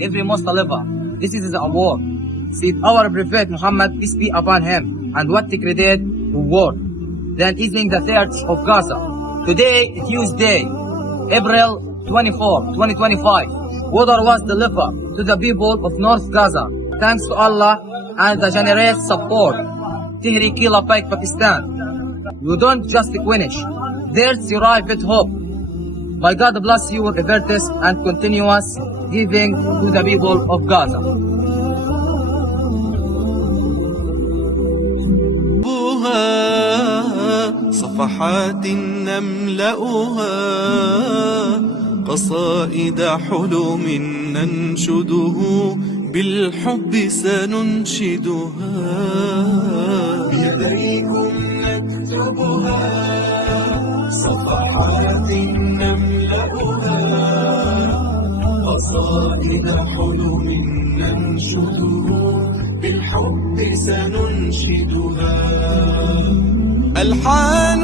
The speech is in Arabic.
every Muslim. This is the award. See our Prophet Muhammad, peace be upon him, and what he created the world. Then evening the 3rd of Gaza. Today, Tuesday, April 24, 2025. Water was delivered to the people of North Gaza. Thanks to Allah and the generous support. Tehreek Labbaik Pakistan. You don't just finish. There's your with hope. By God bless your efforts and continuous giving to the people of Gaza. صفحات نملأها قصائد حلم ننشده بالحب سننشدها بيديكم نكتبها صفحات نملأها قصائد حلم ننشده بالحب سننشدها ألحان